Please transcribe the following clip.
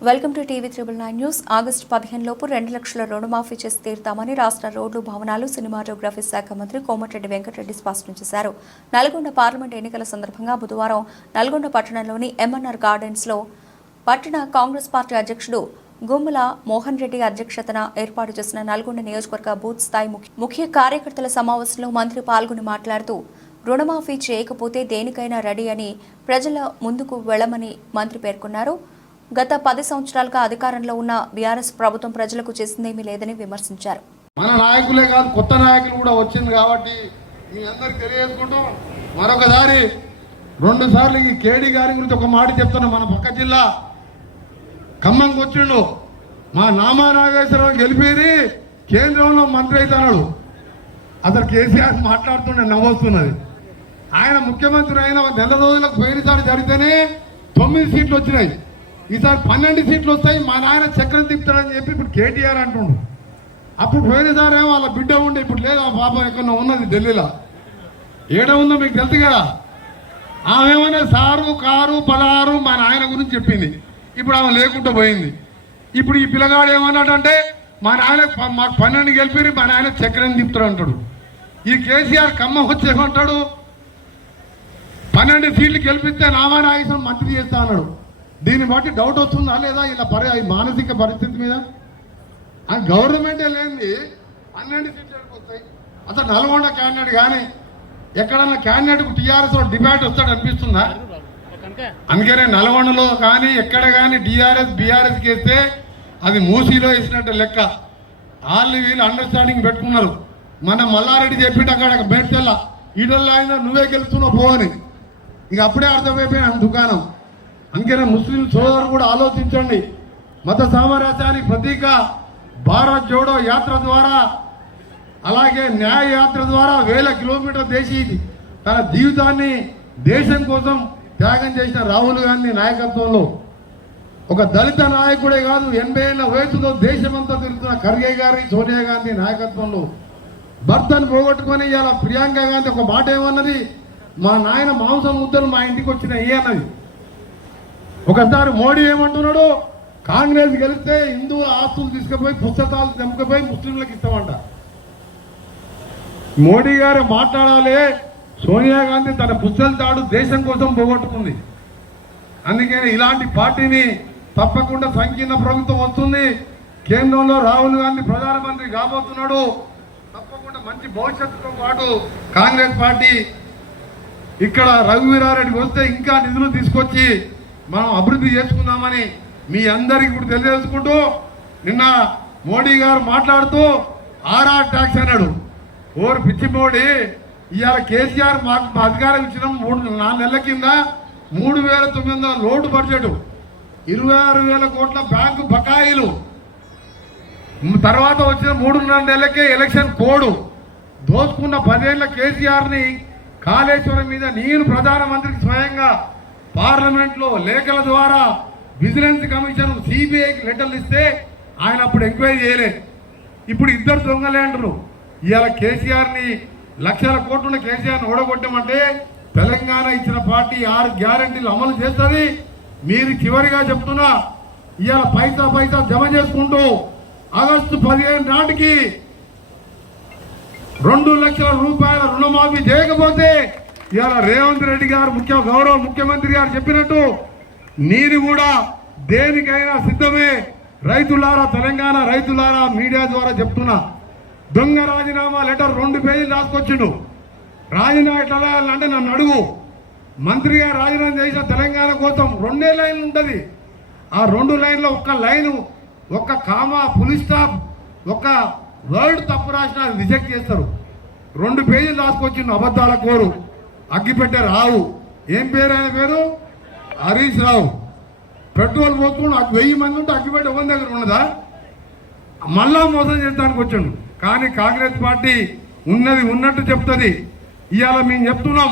Welcome to TV triple nine news. August పదిహేను లోపు రెండు లక్షల రుణమాఫీ చేసి తీరుతామని రాష్ట్ర రోడ్లు భవనాలు సినిమాటోగ్రఫీ శాఖ మంత్రి కోమటిరెడ్డి వెంకటరెడ్డి స్పష్టం చేశారు. నల్గొండ పార్లమెంట్ ఎన్నికల సందర్భంగా బుధవారం నల్గొండ పట్టణంలోని ఎంఎన్ఆర్ గార్డెన్స్లో పట్టణ కాంగ్రెస్ పార్టీ అధ్యక్షుడు గుమ్మల మోహన్ రెడ్డి అధ్యక్షతన ఏర్పాటు చేసిన నల్గొండ నియోజకవర్గ బూత్ స్థాయి ముఖ్య- ముఖ్య కార్యకర్తల సమావేశంలో మంత్రి పాల్గొని మాట్లాడుతూ రుణమాఫీ చేయకపోతే దేనికైనా రెడీ అని ప్రజల ముందుకు వెళ్ళమని మంత్రి పేర్కొన్నారు. గత పది సంవత్సరాలుగా అధికారంలో ఉన్న బీఆర్ఎస్ ప్రభుత్వం ప్రజలకు చేసిందేమీ లేదని విమర్శించారు. మన నాయకులే కాదు కొత్త నాయకులు కూడా వచ్చింది కాబట్టి మీ అందరికి తెలియజేసుకుంటూ మరొకసారి రెండు సార్లు ఈ కేడీ గారి గురించి ఒక మాట చెప్తున్నా మన పక్క జిల్లా ఖమ్మంకి వచ్చిండు మా నామా నాగేశ్వరరావు గెలిపేది కేంద్రంలో మంత్రి అవుతున్నాడు. అతను కేసీఆర్ మాట్లాడుతుండే నవ్వొస్తున్నది. ఆయన ముఖ్యమంత్రి అయిన నెల రోజులకు పోయినసారి జరిగితేనే తొమ్మిది సీట్లు వచ్చినాయి. ఈసారి పన్నెండు సీట్లు వస్తాయి మా నాయన చక్రం తిప్పుతాడని చెప్పి ఇప్పుడు కేటీఆర్ అంటుండు. అప్పుడు పోయినసారి ఏమో వాళ్ళ బిడ్డ ఉండే ఇప్పుడు లేదు ఆ పాపం ఎక్కడ ఉన్నది ఢిల్లీలో. ఏడ ఉందో మీకు తెలుసు కదా? ఆమె ఏమైనా సారు కారు పలారు మా నాయన గురించి చెప్పింది. ఇప్పుడు ఆమె లేకుండా పోయింది. ఇప్పుడు ఈ పిల్లగాడు ఏమన్నాడంటే మా నాయన ప- మాకు పన్నెండు గెలిపి మా నాయన చక్రం తిప్పుతాడు అంటాడు. ఈ కేసీఆర్ కమ్మ వచ్చేమంటాడు పన్నెండు సీట్లు గెలిపిస్తే నామా నాగేశ్వరం మంత్రి చేస్తా అన్నాడు. దీన్ని బట్టి డౌట్ వస్తుందా లేదా? ఇలా పరి మానసిక పరిస్థితి మీద? ఆ గవర్నమెంటే లేనిది పన్నెండు సీట్లు వస్తాయి అసలు నల్గొండ క్యాండిడేట్ కానీ ఎక్కడన్నా క్యాండిడేట్కు టీఆర్ఎస్ డిబేట్ వస్తాడు అనిపిస్తుందా? అందుకనే నల్గొండలో కానీ ఎక్కడ కానీ డిఆర్ఎస్ బీఆర్ఎస్ వేస్తే అది మూసీలో వేసినట్టు లెక్క. వాళ్ళు వీళ్ళు అండర్స్టాండింగ్ పెట్టుకున్నారు. మన మల్లారెడ్డి చెప్పిండు అక్కడ బయటకెళ్ళ ఈడల్లో అయినా నువ్వే గెలుస్తున్నావు పో అని. ఇక అప్పుడే అర్థమైపోయినా దుకాణం. అందుకనే ముస్లిం సోదరులు కూడా ఆలోచించండి. మత సామరస్యానికి ప్రతీక భారత్ జోడో యాత్ర ద్వారా అలాగే న్యాయ యాత్ర ద్వారా వేల కిలోమీటర్ దేశీ తన జీవితాన్ని దేశం కోసం త్యాగం చేసిన రాహుల్ గాంధీ నాయకత్వంలో. ఒక దళిత నాయకుడే కాదు ఎనభై ఏళ్ళ వయసులో దేశమంతా తిరుగుతున్న ఖర్గే గారి సోనియా గాంధీ నాయకత్వంలో. భర్తను పోగొట్టుకొని ఇలా ప్రియాంక గాంధీ ఒక మాట ఏమన్నది? మా నాయన మాంసం ముద్దలు మా ఇంటికి వచ్చినాయి అన్నది. ఒకసారి మోడీ ఏమంటున్నాడు? కాంగ్రెస్ గెలిస్తే హిందువుల ఆస్తులు తీసుకుపోయి పుస్తకాలు తెంపుకుపోయి ముస్లింలకు ఇస్తామంట. మోడీ గారు మాట్లాడాలి. సోనియా గాంధీ తన పుస్తల తాడు దేశం కోసం పోగొట్టుకుంది. అందుకని ఇలాంటి పార్టీని తప్పకుండా సంకీర్ణ ప్రభుత్వం వస్తుంది. కేంద్రంలో రాహుల్ గాంధీ ప్రధానమంత్రి కాబోతున్నాడు. తప్పకుండా మంచి భవిష్యత్తుతో పాటు కాంగ్రెస్ పార్టీ ఇక్కడ రఘువీరారెడ్డికి వస్తే ఇంకా నిధులు తీసుకొచ్చి మనం అభివృద్ధి చేసుకుందామని మీ అందరికీ ఇప్పుడు తెలియజేసుకుంటూ నిన్న మోడీ గారు మాట్లాడుతూ ఆర్ఆర్ ట్యాక్స్ అన్నాడు. ఓరు పిచ్చి మోడీ ఇవాళ కేసీఆర్ మాకు మా అధికారం ఇచ్చిన మూడు నాలుగు నెలల కింద మూడు వేల తొమ్మిది వందల లోటు బడ్జెట్ ఇరవై ఆరు వేల కోట్ల బ్యాంకు బకాయిలు. తర్వాత వచ్చిన మూడున్నర నెలలకే ఎలక్షన్ కోడు. దోచుకున్న పదేళ్ళ కేసీఆర్ని కాళేశ్వరం మీద నేను ప్రధానమంత్రికి స్వయంగా పార్లమెంట్లో లేఖల ద్వారా విజిలెన్స్ కమిషన్ సిబిఐకి లెటర్లు ఇస్తే ఆయన అప్పుడు ఎంక్వైరీ చేయలేదు. ఇప్పుడు ఇద్దరు దొంగలే అంటారు ఇవాళ కేసీఆర్ని లక్షల కోట్ల కేసీఆర్ని ఓడగొట్టమంటే తెలంగాణ ఇచ్చిన పార్టీ ఆరు గ్యారంటీలు అమలు చేస్తుంది. మీరు చివరిగా చెప్తున్నా ఇవాళ పైసా పైసా జమ చేసుకుంటూ ఆగస్టు పదిహేను నాటికి రెండు లక్షల రూపాయల రుణమాఫీ చేయకపోతే ఇవాళ రేవంత్ రెడ్డి గారు ముఖ్య గౌరవ ముఖ్యమంత్రి గారు చెప్పినట్టు నేను కూడా దేనికైనా సిద్ధమే. రైతులారా తెలంగాణ రైతులారా మీడియా ద్వారా చెప్తున్నా. దొంగ రాజీనామా లెటర్ రెండు పేజీలు రాసుకొచ్చిండు. రాజీనామా ఎట్లా రాయాలంటే నన్ను అడుగు. మంత్రిగా రాజీనామా చేసిన తెలంగాణ కోసం రెండే లైన్లు ఉంటుంది. ఆ రెండు లైన్లో ఒక్క లైను ఒక్క కామా పులి స్టాప్ ఒక్క వర్డ్ తప్పు రాసిన రిజెక్ట్ చేస్తారు. రెండు పేజీలు రాసుకొచ్చిండు అబద్ధాల కోరు. అగ్గిపెట్టే రావు. ఏం పేరు ఆయన పేరు? హరీష్ రావు. పెట్రోల్ పోకుండా వెయ్యి మంది ఉంటే అగ్గిపెట్టే ఎవరి దగ్గర ఉన్నదా? మళ్ళా మోసం చేయడానికి వచ్చాడు కానీ కాంగ్రెస్ పార్టీ ఉన్నది ఉన్నట్టు చెప్తుంది. ఇవాళ మేము చెప్తున్నాం.